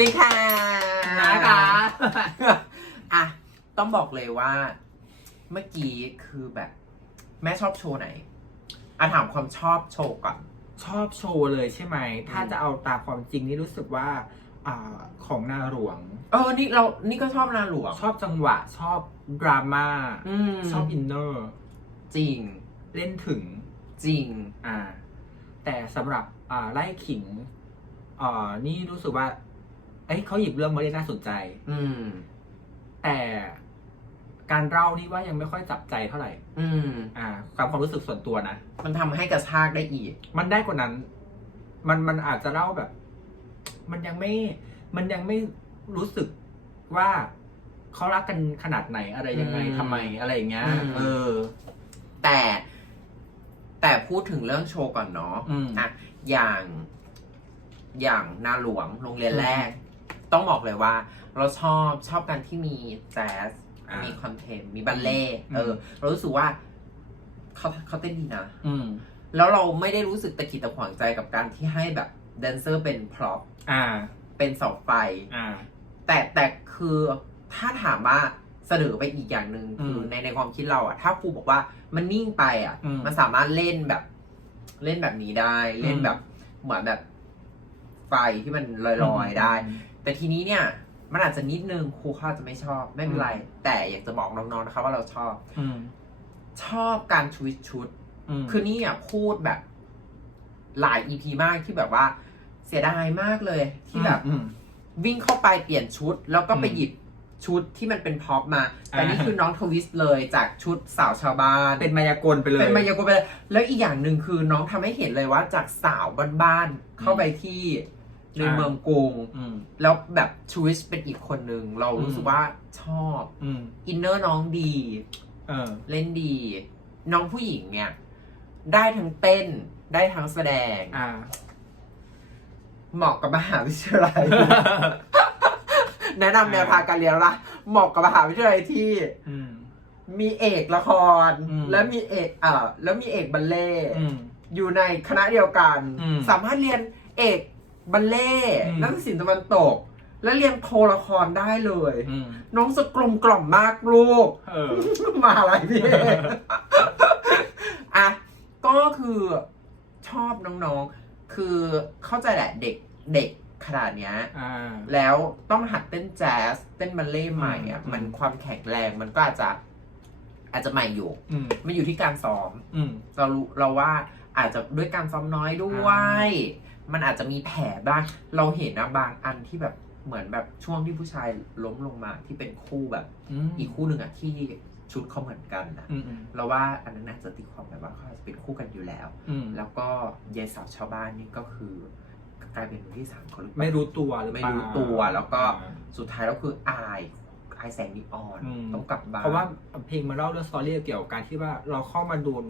ลิค่ะนะคะ อะ ต้องบอกเลยว่า เมื่อกี้คือแบบ แม่ชอบโชว์ไหนอะถามความชอบโชว์ก่อน ชอบโชว์เลยใช่ไหม ถ้าอืมจะเอาตามความจริงนี่รู้สึกว่าอ่าของนาหลวง เออ นี่เรา นี่ก็ชอบนาหลวง ชอบจังหวะ ชอบดราม่าอืมชอบอินเนอร์ จริง เล่นถึง จริง อ่า แต่สำหรับอ่าไล่ขิง อ่า นี่รู้สึกว่า เอ้ยเขาหยิบเรื่องมาได้น่าสนใจ อืม แต่การเล่านี่ว่ายังไม่ค่อยจับใจเท่าไหร่ อืม อ่าความความรู้สึกส่วนตัวนะ มันทำให้กระชากได้อีก มันได้กว่านั้น มันมันอาจจะเล่าแบบ มันยังไม่ มันยังไม่รู้สึกว่าเขารักกันขนาดไหนอะไรยังไงอืมทำไมอะไรอย่างเงี้ย อืม เออ แต่ แต่พูดถึงเรื่องโชว์ก่อนเนาะอืม อะอย่างอย่างนาหลวงโรงเรียนแรก ต้องบอกเลยว่า เราชอบชอบการที่มีแจ๊สอ่ามีมีคอนเทนต์มีบัลเล่ต์อืมเออเรารู้สึกว่าเขาเขาเต้นดีนะ อืมแล้วเราไม่ได้รู้สึกตะขิดตะขวางใจกับการที่ให้แบบแดนเซอร์เป็นพร็อพอ่า เป็นเสาไฟ อ่า แต่แต่คือถ้าถามว่าเสนอไปอีกอย่างหนึ่งคืออมในในความคิดเราอะถ้าครูบอกว่ามันนิ่งไปอะอืมมันสามารถเล่นแบบเล่นแบบนี้ได้ เล่นอืม แบบเหมือนแบบไฟที่มันลอยๆได้ แต่ทีนี้เนี่ยมันอาจจะนิดนึงครูเขาอาจจะไม่ชอบไม่เป็นไร แต่อยากจะบอกน้องๆนะคะว่าเราชอบอืมชอบการทวิตชุดอืมคือนี่อะพูดแบบ หลายอีพีมากที่แบบว่า เสียดายมากเลยที่แบบอืมวิ่งเข้าไปเปลี่ยนชุด แล้วก็ไปอืมหยิบชุดที่มันเป็นพ็อปมา แต่อ่านี่นี่คือน้องทวิสต์เลยจากชุดสาวชาวบ้าน เป็นมายากลไปเลย เป็นมายากลไปเลย แล้วอีกอย่างหนึ่งคือน้องทำให้เห็นเลยว่าจากสาวบ้านๆเข้าไปที่ ในอ่าเมืองกรุงอืม แล้วแบบทวิสต์เป็นอีกคนหนึ่งเรารู้สึกอืมว่าชอบอืม อินเนอร์น้องดี เออ เล่นดี น้องผู้หญิงเนี่ย ได้ทั้งเต้นได้ทั้งแสดง อ่า เหมาะกับมหาวิทยาลัย แนะนำแนวทางการเรียนละเหมาะกับมหาวิทยาลัยที่ อืม มีเอกละคร อืม และมีเอกอ่าแล้วมีเอกบัลเล่ต์อืม อยู่ในคณะเดียวกัน อืม สามารถเรียนเอก บัลเล่ต์อืม นักศิลป์ตะวันตก และเรียนโทละครได้เลย อืมน้องสกลมกล่อมมากลูก เออ มาอะไรพี่ อะ ก็คือชอบน้องๆ คือเข้าใจแหละเด็กเด็กขนาดเนี้ย อ่า แล้วต้องหัดเต้นแจ๊สเต้นบัลเล่ต์ใหม่อะ อืม มันความแข็งแรงมันก็อาจจะ อาจจะใหม่อยู่ อืมมันอยู่ที่การซ้อม อืม เรารู้เราว่าอาจจะด้วยการซ้อมน้อยด้วย มันอาจจะมีแผลบ้าง เราเห็นนะบางอันที่แบบเหมือนแบบช่วงที่ผู้ชายล้มลงมาที่เป็นคู่แบบอืมอีกคู่หนึ่งอะที่ชุดเขาเหมือนกันนะอืมอืมเราว่าอันนั้นอาจจะตีความแบบว่าเขาอาจจะเป็นคู่กันอยู่แล้วอืมแล้วก็ยายสาวชาวบ้านนี่ก็คือกลายเป็นมือที่สามเขาหรือเปล่าไม่รู้ตัวหรือไม่เปล่ารู้ตัว แล้วก็อ่าสุดท้ายแล้วคืออายอายแสงนีออนอืมต้องกลับบ้านเพราะว่าเพลงมันเล่าเรื่องสตอรี่เกี่ยวกับการที่ว่าเราเข้ามาโดน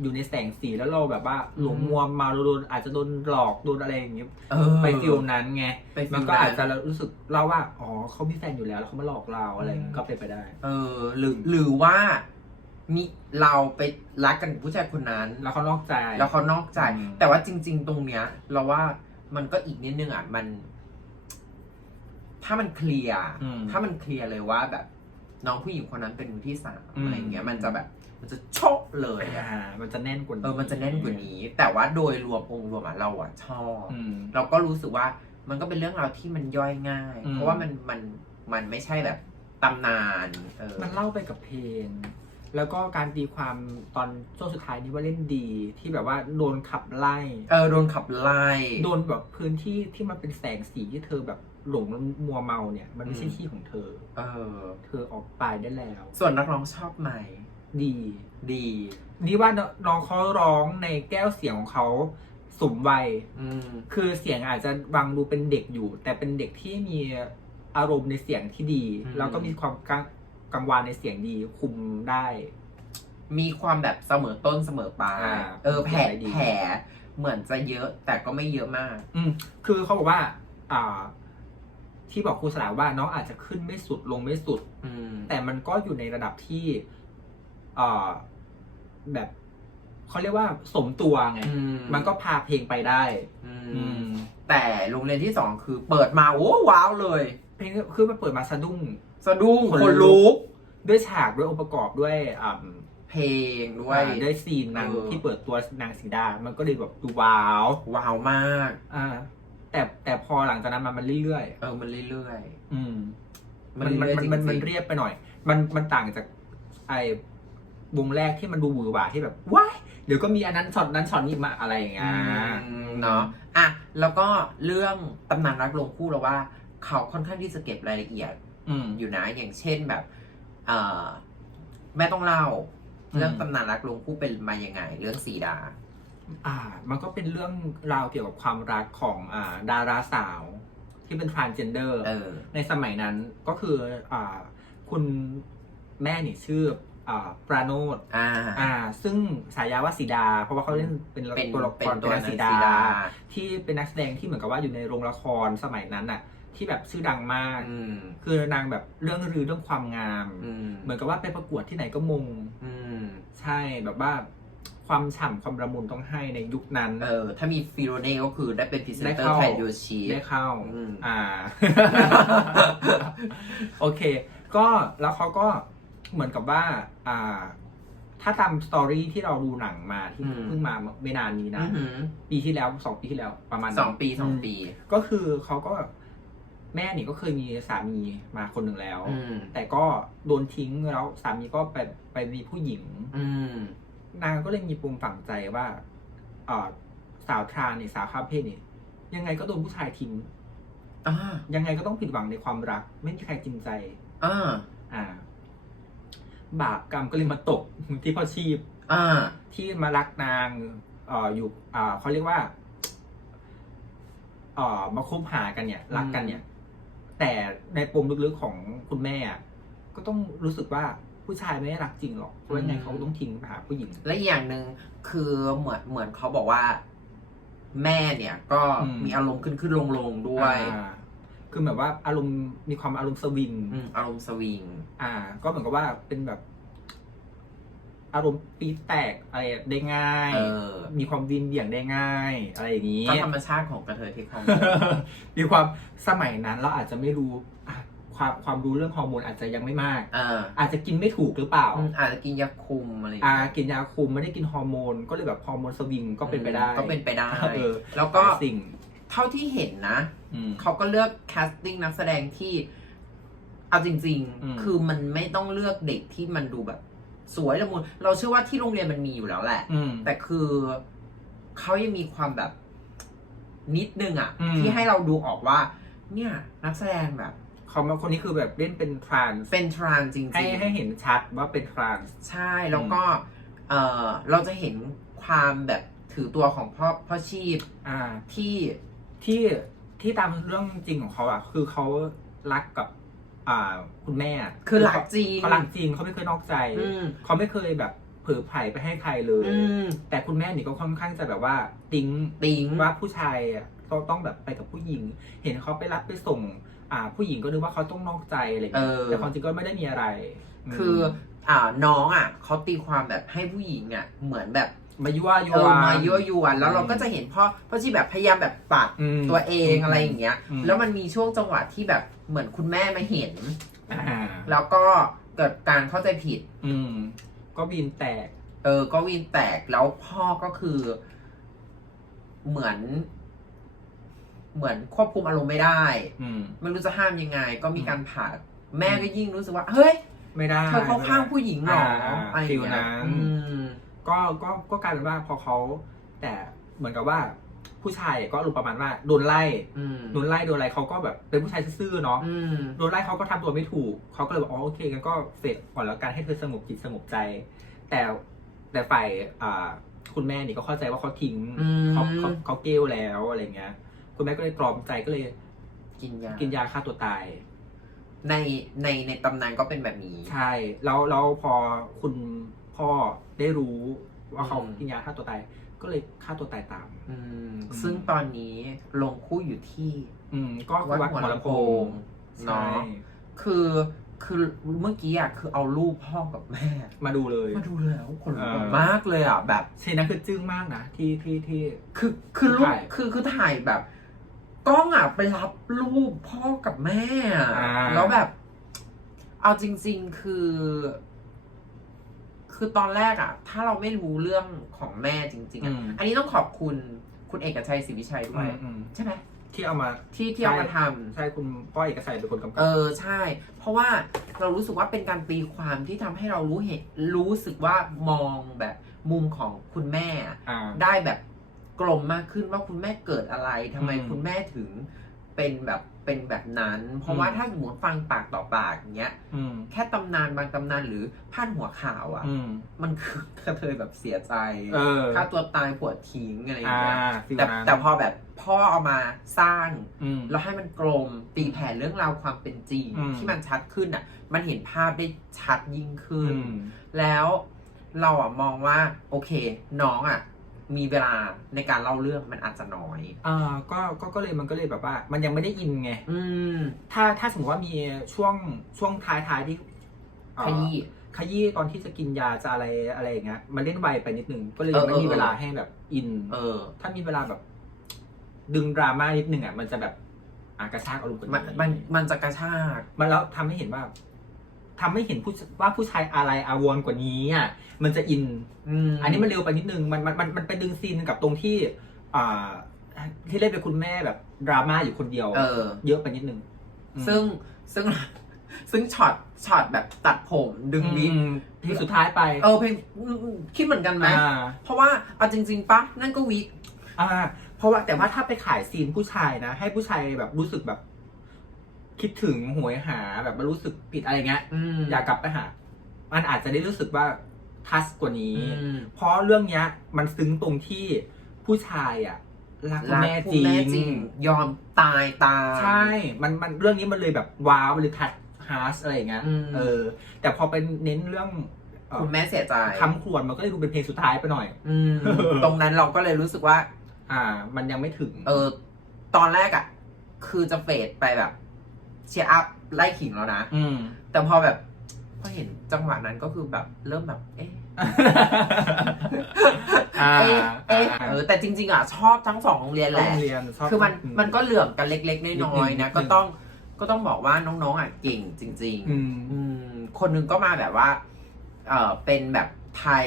อยู่ในแสงสีแล้วเราแบบว่าหลงมัวเมาเราโดนอาจจะโดนหลอกโดนอะไรอย่างเงี้ยเออ ไปฟิลนั้นไงไปฟิลมันก็นั้นอาจจะรู้สึกเล่าว่าอ๋อเขามีแฟนอยู่แล้วแล้วเขามาหลอกเราอะไรอย่างเงี้ยก็เป็นไปได้ เออหรือหรือว่ามีเราไปรักกันกับผู้ชายคนนั้น แล้วเขานอกใจ แล้วเขานอกใจ อืม แต่ว่าจริง ๆ ตรงเนี้ย เราว่ามันก็อีกนิดนึงอะมัน ถ้ามันเคลียร์อืม ถ้ามันเคลียร์เลยว่าแบบ น้องผู้หญิงคนนั้นเป็นมือที่สามอืม อะไรเงี้ย มันจะแบบ มันจะโชกเลยอะอ่ามันจะแน่นกว่านี้เออ มันจะแน่นกว่านี้ แต่ว่าโดยรวมองค์รวมอะเราอะชอบ อืม เราก็รู้สึกว่ามันก็เป็นเรื่องราวที่มันย่อยง่าย อืม เพราะว่ามันมันมันไม่ใช่แบบตำนานเออมันเล่าไปกับเพลง แล้วก็การตีความตอนช่วงสุดท้ายนี้ว่าเล่นดีที่แบบว่าโดนขับไล่ เออโดนขับไล่ โดนแบบพื้นที่ที่มันเป็นแสงสีที่เธอแบบหลงมัวเมาเนี่ย มันไม่ใช่อืม ที่ของเธอ เออ เธอออกไปได้แล้ว ส่วนนักร้องชอบไหม ดี ดีนี่ว่าน้องเขาร้องในแก้วเสียงของเขาสมวัย อืม คือเสียงอาจจะฟังดูเป็นเด็กอยู่ แต่เป็นเด็กที่มีอารมณ์ในเสียงที่ดี อืม แล้วก็มีความกังกังวานในเสียงดีคุมได้ มีความแบบเสมอต้นเสมอปลายอ่าเออแผลดี แผลเหมือนจะเยอะแต่ก็ไม่เยอะมาก อืมคือเขาบอกว่า อ่า ที่บอกครูสลาว่าน้องอาจจะขึ้นไม่สุดลงไม่สุด อืมแต่มันก็อยู่ในระดับที่อ่า แบบเขาเรียกว่าสมตัวไง อืม มันก็พาเพลงไปได้ อือืมมแต่โรงเรียนที่สองคือเปิดมาโอ้ว้าวเลย เพลงคือมันเปิดมาสะดุ้ง สะดุ้งขนคนลุก ด้วยฉากด้วยองค์ประกอบด้วยอ่าเพลงด้วย อ่าด้วยซีนนางเออ ที่เปิดตัวนางสีดา มันก็เลยแบบดูว้าวว้าวมาก อ่า แต่แต่พอหลังจากนั้นมามันเรื่อยเออมันเรื่อยๆอืมๆมันมันมันมันมันเรียบไปหน่อย มันมันต่างจากไอ้ วงแรกที่มันดูหวือหวาที่แบบว้ายเดี๋ยวก็มีอันนั้นช็อตนั้นช็อตนี้มาอะไรอย่างเงี้ยอืมเนาะอะแล้วก็เรื่องตำนานรักลงคู่เราว่า เขาค่อนข้างที่จะเก็บรายละเอียด อืมอยู่นะอย่างเช่นแบบเอ่อแม่ต้องเล่าอืมเรื่องตำนานรักลงคู่เป็นมายังไง เรื่องสีดา อ่า มันก็เป็นเรื่องราวเกี่ยวกับความรักของอ่าดาราสาวที่เป็น transgender เออ ในสมัยนั้นก็คืออ่าคุณแม่นี่ชื่ออ่า ปราโนดอ่าอ่า ซึ่งฉายาว่าสีดา เพราะว่าเขาเล่นเป็นเป็นตัวละคเป็นรตัวเป็นนันางงสีสีดาดา ที่เป็นนักแสดงที่เหมือนกับว่าอยู่ในโรงละครสมัยนั้นน่ะ ที่แบบชื่อดังมากอืมคือนางแบบเรื่องรือเรื่องความงามอืมเหมือนกับว่าไปประกวดที่ไหนก็มงอืมใช่แบบว่าความฉ่ำความระมุนต้องให้ในยุคนั้น เออ ถ้ามีฟิโรเน่ก็คือได้เป็นพรีเซนได้เตอร์เข้าแทนโยชิได้เข้าอืมอ่า โอเค ก็แล้วเขาก็ เหมือนกับว่าอ่า ถ้าตามสตอรี่ที่เราดูหนังมาที่อืม เพิ่งมาไม่นานนี้อืนะอหือปีที่แล้วสองปีที่แล้วประมาณนั้น สองปีสองปี ก็คือเขาก็แม่นี่ก็เคยมีสามีมาคนหนึ่งแล้ว อืม แต่ก็โดนทิ้งแล้วสามีก็ไปไปมีผู้หญิง อืม นางก็เลยมีปมฝังใจว่าเอ่อสาวทรานนี่สาวข้ามเพศนี่ยังไงก็โดนผู้ชายทิ้ง อ่ายังไงก็ต้องผิดหวังในความรัก ไม่มีใครจริงใจ อ่า อ่า บาปกรรมก็เลยมาตกที่พ่อชีพอ่า ที่มารักนางเอ่ออยู่อ่าเขาเรียกว่าเอ่อมาคบหากันเนี่ย รักกันเนี่ย แต่ในปมลึกๆของคุณแม่อะก็ต้องรู้สึกว่าผู้ชายไม่ได้รักจริงหรอกเพราะยังไงเขาก็ต้องทิ้งไปหาผู้หญิง และอีกอย่างหนึ่งคือเหมือนเหมือนเขาบอกว่า แม่เนี่ย ก็อืมมีอารมณ์ขึ้นขึ้นลงลงด้วย อ่า คือแบบว่าอารมณ์มีความอารมณ์สวิง อืมอารมณ์สวิง อ่า ก็เหมือนกับว่าเป็นแบบ อารมณ์ปีดแตกอะไรได้ง่าย เออ มีความวินเบี่ยงได้ง่าย อะไรอย่างนี้ ก็ธรรมชาติของกระเทยเทคฮอร์โมน มีความสมัยนั้นเราอาจจะไม่รู้อะความความรู้เรื่องฮอร์โมนอาจจะยังไม่มากเอออาจจะกินไม่ถูกหรือเปล่า อืมอาจจะกินยาคุมอะไรอย่างอ่า เงี้ยกินยาคุมไม่ได้กินฮอร์โมน ก็เลยแบบฮอร์โมนสวิงก็เป็นไปได้ ก็เป็นไปได้ เออแล้วก็หลายสิ่ง เท่าที่เห็นนะอืม เขาก็เลือกแคสติ้งนักแสดงที่ เอาจริงอืมๆคือมันไม่ต้องเลือกเด็กที่มันดูแบบ สวยละมุนเราเชื่อว่าที่โรงเรียนมันมีอยู่แล้วแหละอืมแต่คือเขายังมีความแบบนิดนึงอะอืมที่ให้เราดูออกว่า เนี่ย นักแสดงแบบเขามาคนนี้คือแบบเล่นเป็นทรานส์เป็นทรานจริงๆให้ให้เห็นชัดว่าเป็นทรานส์ใช่ แล้วก็เออเราจะเห็นความแบบถือตัวของพ่อพ่อชีพอ่าที่ที่ ที่ตามเรื่องจริงของเขาอะ คือเขารักกับ อ่า คุณแม่ะคือหลักจริง เขารักจริงเขาไม่เคยนอกใจ อืมเขาไม่เคยแบบเผลอไผ่ไปให้ใครเลย อืมแต่คุณแม่นี่ก็ค่อนข้างจะแบบว่า ติ้งติง ว่าผู้ชายอะต้องต้องแบบไปกับผู้หญิง เห็นเขาไปรับไปส่ง อ่า ผู้หญิงก็นึกว่าเขาต้องนอกใจอะไรอย่างเงี้ยเออ แต่ความจริงก็ไม่ได้มีอะไรม คืออ่าน้องอะเขาตีความแบบให้ผู้หญิงอะเหมือนแบบ มายั่วยุเออมายั่วยวนแล้วเราก็จะเห็นพ่อพ่อชีแบบพยายามแบบปัดอืมตัวเองอะไรอย่างเงี้ย อืม แล้วมันมีช่วงจังหวะที่แบบเหมือนคุณแม่มาเห็น อ่าแล้วก็เกิดการเข้าใจผิด อืม ก็บินแตก เออ ก็วีนแตกแล้วพ่อก็คือ เหมือน เหมือนควบคุมอารมณ์ไม่ได้ อืม ไม่รู้จะห้ามยังไง ก็มีการผ่าแม่ก็ยิ่งรู้สึกว่า เฮ้ย ไม่ได้เธอเข้าข้างผู้หญิงเหรออ่าอะไรอย่างเงี้ฟิลยนั้น อืม ก็ก็ก็กลายเป็นว่าพอเขาแต่เหมือนกับว่าผู้ชายก็อารมณ์ประมาณว่าโดนไล่อืมโดนไล่โดนอะไรเขาก็แบบเป็นผู้ชายซื่อๆเนาะอืมโดนไล่เขาก็ทำตัวไม่ถูกเขาก็เลยบอกอ๋อโอเคงั้นก็เฟดก่อนแล้วกันให้เธอสงบจิตสงบใจ แต่แต่ฝ่ายอ่าคุณแม่นี่ก็เข้าใจว่าเขาทิ้งอืมเขาเขาเขาเกลแล้วอะไรเงี้ย คุณแม่ก็เลยตรอมใจก็เลยกินยากินยาฆ่าตัวตาย ในในในตำนานก็เป็นแบบนี้ ใช่ แล้วแล้วพอคุณ พ่อได้รู้ว่าเขาอืม กินยาฆ่าตัวตาย ก็เลยฆ่าตัวตายตาม อืมอืมซึ่งตอนนี้ลงคู่อยู่ที่อืมก็วัดวัดหัวหัวลำลำโพโพงงเนาะใช่คือคือเมื่อกี้อะคือเอารูปพ่อกับแม่ มาดูเลย มาดูแล้วคนลุกเออมากเลยอะแบบซีนนั้นคือจึ้งมากนะที่ที่ที่ คือคือรูปถ่ายคือคือถ่ายแบบกล้องอะไปรับรูปพ่อกับแม่อะอ่า แล้วแบบ เอาจริง ๆ คือ คือตอนแรกอะถ้าเราไม่รู้เรื่องของแม่จริงๆอือะมอันนี้ต้องขอบคุณคุณเอกชัยศรีวิชัยด้วยอืมใช่ไหมที่เอามาที่ที่เอามาทำ ใช่คุณพ่อเอกชัยเป็นคนกำกัเออใช่ เพราะว่าเรารู้สึกว่าเป็นการตีความที่ทำให้เรารู้เห็นรู้สึกว่ามองแบบมุมของคุณแม่อะอ่า ได้แบบกลมมากขึ้นว่าคุณแม่เกิดอะไรทำไมอืม คุณแม่ถึง เป็นแบบเป็นแบบนั้น เพราะว่าอืมถ้าสมมติฟังปากต่อปากอย่างเงี้ยอืมแค่ตำนานบางตำนานหรือพาดหัวข่าวอะ่ะอืมมันคือกระเทยแบบเสียใจเออฆ่าตัวตายผัวทิ้งอะไรอย่างอ่าเงี้ยฟิลแต่นั้นแต่พอแบบพ่อเอามาสร้างอืมแล้วให้มันกลมตีแผ่เรื่องราวความเป็นจริงอืมที่มันชัดขึ้นอะ มันเห็นภาพได้ชัดยิ่งขึ้นอืมแล้วเราอะมองว่า โอเค น้องอะ มีเวลาในการเล่าเรื่องมันอาจจะน้อย อ่าก็ก็ก็เลยมันก็เลยแบบว่า มันยังไม่ได้อินไง อืม ถ้าถ้าสมมติว่ามีช่วงช่วงท้ายท้ายๆที่เอ่อขยี้ ขยี้ตอนที่จะกินยาจะอะไรอะไรอย่างเงี้ยมันเล่นไวไปนิดนึงก็เลยเออยังไม่มีเออเวลาให้แบบอินเออ ถ้ามีเวลาแบบ ดึงดราม่านิดนึงอะมันจะแบบอะกระชากอารมณ์กว่ามันนี้มันมันจะกระชาก มันแล้วทำให้เห็นว่า ทำให้เห็นผู้ว่าผู้ชายอะไรอาวรณ์กว่านี้อะมันจะอินอืมอันนี้มันเร็วไปนิดนึงมันมันมันมันไปดึงซีนกับตรงที่อ่าที่เล่นเป็นคุณแม่แบบดราม่าอยู่คนเดียวเออ เยอะไปนิดนึงอืมซึ่งซึ่งซึ่งช็อตช็อตแบบตัดผมดึงวิกอืมเพลงสุดท้ายไป เออเพลงอืมอืมคิดเหมือนกันไหมอ่าเพราะว่าเอาจริง ๆปะนั่นก็วิกอ่า เพราะว่าแต่ว่าถ้าไปขายซีนผู้ชายนะ ให้ผู้ชายแบบรู้สึกแบบ คิดถึงหวยหาแบบรู้สึกผิดอะไรเงี้ยอืมอยากกลับไปหา มันอาจจะได้รู้สึกว่าทัสกว่านี้อืมเพราะเรื่องเนี้ย มันซึ้งตรงที่ผู้ชายอะรักคุณรักแม่คุณจริแม่จริงงยอมตายตายใช่ มันมันเรื่องนี้มันเลยแบบว้าวหรือทัดฮาร์สอะไรอย่างเงี้ยอืมเออ แต่พอเป็นเน้นเรื่องเอ่อคุณแม่เสียใจคำครวญมันก็เลยดูเป็นเพลงสุดท้ายไปหน่อยอืมตรงนั้นเราก็เลยรู้สึกว่า อ่า มันยังไม่ถึง เออ ตอนแรกอะ่ะ คือจะเฟดไปแบบ เชียร์อัพไล่ขิงแล้วนะ อืม แต่พอแบบพอเห็นจังหวะนั้นก็คือแบบเริ่มแบบ เอ๊ะ อ่าเอ๊ะเอ๊ะเออแต่จริง ๆอะชอบทั้งสองโรงเรียนแหละ โรงเรียนชบ คือมันมันก็เหลื่อมกันเล็ก ๆน้อยๆนินะดนึงก็ต้องก็ต้องบอกว่าน้องๆอะเก่งจริงอืมๆอืมคนหนึงก็มาแบบว่า เออเป็นแบบไทย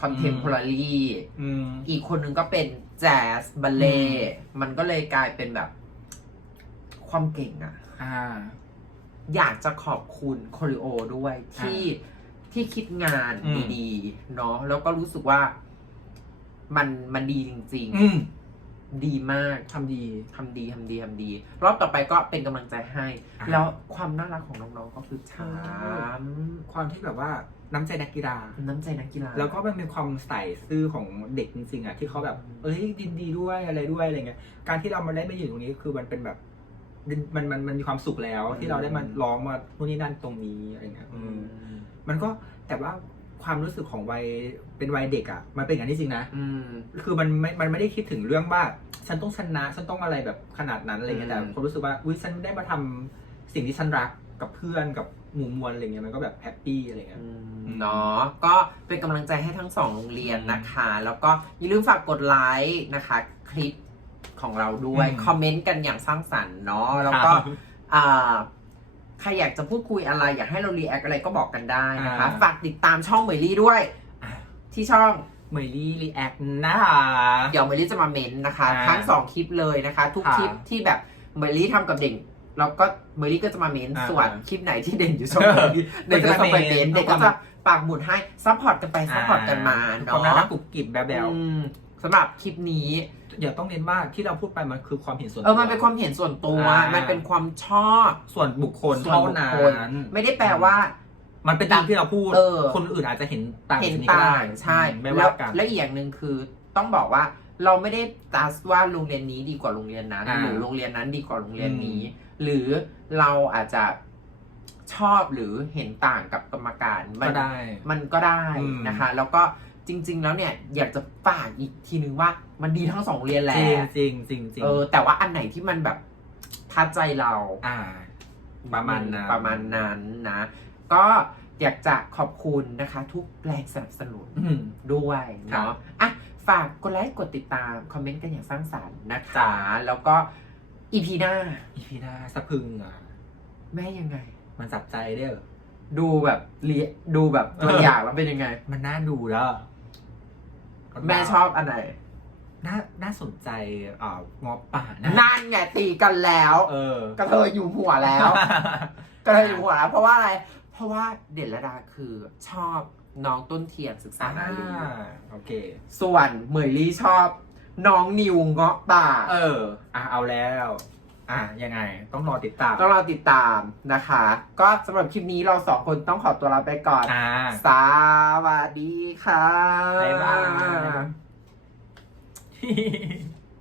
คอนเทมพอรารีอืม อีกคนหนึงก็เป็นแจ๊สบัลเล่ มันก็เลยกลายเป็นแบบ ความเก่งอะอ่า อยากจะขอบคุณโคริโอด้วยที่ที่คิดงานอืม ดีๆเนาะแล้วก็รู้สึกว่ามันมันดีจริง อืมๆ ดีมากทำดี ทำดีทำดีทำดี รอบต่อไปก็เป็นกำลังใจให้ อ่า แล้วความน่ารักของน้องๆก็คือถามความที่แบบว่าน้ำใจนักกีฬา น้ำใจนักกีฬา แล้วก็มันเป็นความใส่ซื่อของเด็กจริงๆอะที่เขาแบบ เอ้ยดินดีด้วยอะไรด้วยอะไรเงี้ย การที่เรามาได้มาอยู่ตรงนี้คือมันเป็นแบบ มันมันมันมีความสุขแล้ว ที่เราได้มาร้องมานู่นนี่นั่นตรงนี้อะไรเงี้ยอือืมมมันก็แต่ว่าความรู้สึกของวัยเป็นวัยเด็กอะ มันเป็นอย่างนี้จริงนะ อืม คือมันไม่ มันไม่ได้คิดถึงเรื่องว่า ฉันต้องชนะ ฉันต้องอะไรแบบขนาดนั้นอะไรเงี้ย แต่อืม ผมรู้สึกว่า อุ้ยฉันได้มาทำสิ่งที่ฉันรักกับเพื่อนกับหมู่มวลอะไรเงี้ย มันก็แบบแฮปปี้อะไรเงี้ยอืมเนาะก็เป็นกำลังใจให้ทั้งสองโรงเรียนนะคะ แล้วก็อย่าลืมฝากกดไลค์นะคะ คลิป ของเราด้วยอืมคอมเมนต์กันอย่างสร้างสรรค์เนาะแล้วก็ครับอ่าใครอยากจะพูดคุยอะไร อยากให้เรารีแอคอะไรก็บอกกันได้นะคะ อ่า ฝากติดตามช่องเหมยลี่ด้วย ที่ช่องเมลี่รีแอคนะคะ เดี๋ยวเหมยลี่จะมาเมนต์นะคะ อ่าทั้งสองคลิปเลยนะคะ ทุกค่ะคลิปที่แบบเหมยลี่ทำกับเด็กแล้วก็เหมยลี่ก็จะมาเมนต์อ่าส่วนคลิปไหนที่เด่นอยู่ช่องเหมยลี่เด็กก็จะไปเมนต์ก็จะมาเมนต์เด็กก็จะปากหมุดให้ซัพพอร์ตกันไปซัพพอร์ตกันมาความน่าเนาะรักกุบกิบแบบแบว อืมสำหรับคลิปนี้ เดี๋ยวต้องเน้นว่าที่เราพูดไปมันคือความเห็นส่วนเออ มันเป็นความเห็นส่วนตัว อ่ามั มันเป็นความชอบส่วนบุคคลส่วนเท่าบุคนั้คลนไม่ได้แปลว่า มันเป็นตามที่เราพูด เออ คนอื่นอาจจะเห็นต่างเห็นจกก็ได้ต่างใช่ไม่แล้วว่ากันและอีกอย่างหนึ่งคือต้องบอกว่าเราไม่ได้ตัสว่าโรงเรียนนี้ดีกว่าโรงเรียนนั้นอ่าหรือโรงเรียนนั้นดีกว่าโรงเรียนนี้อืหรือเราอาจจะชอบหรือเห็นต่างกับกรรมการมัก็ได้ มันก็ได้อืมนะคะ แล้วก็ จริง ๆ แล้วเนี่ยอยากจะฝากอีกทีนึงว่ามันดีทั้งสองโรงเรียนแหจละริงจริงจริงจริงเออแต่ว่าอันไหนที่มันแบบทัดใจเราอ่า ประมาณนั้นประมาณนั้นนะ ก็อยากจะขอบคุณนะคะ ทุกแรงสนับสนุนอืมด้วยครับเนาะอะฝากกดไลค์กดติดตาม คอมเมนต์กันอย่างสร้างสรรค์นะคะจ้าแล้วก็อีพีหน้าอีพีหน้าสะพรึงอะแม่ยังไง มันจับใจเด้อดูแบบเลียดูแบบตัวอย่างแล้วเป็นยังไง มันน่าดูแล้ว แม่ชอบอันไหน น่าน่าสนใจอ่างอป่านะนั่นไงตีกันแล้ว เออ กระเทยอยู่หัวแล้ว กระเทยอยู่หัวแล้ว เพราะว่าอะไร เพราะว่าเด่นระดาคือชอบน้องต้นเทียนศึกษาอ่าอยู่โอเค ส่วนเหมยลี่ชอบ น้องนิวเงาะป่า เออ อะเอาแล้ว อะยังไง ต้องรอติดตาม ต้องรอติดตามนะคะ ก็สำหรับคลิปนี้เราสองคนต้องขอตัวลาไปก่อน อ่า สวัสดีค่ะ บ๊ายบาย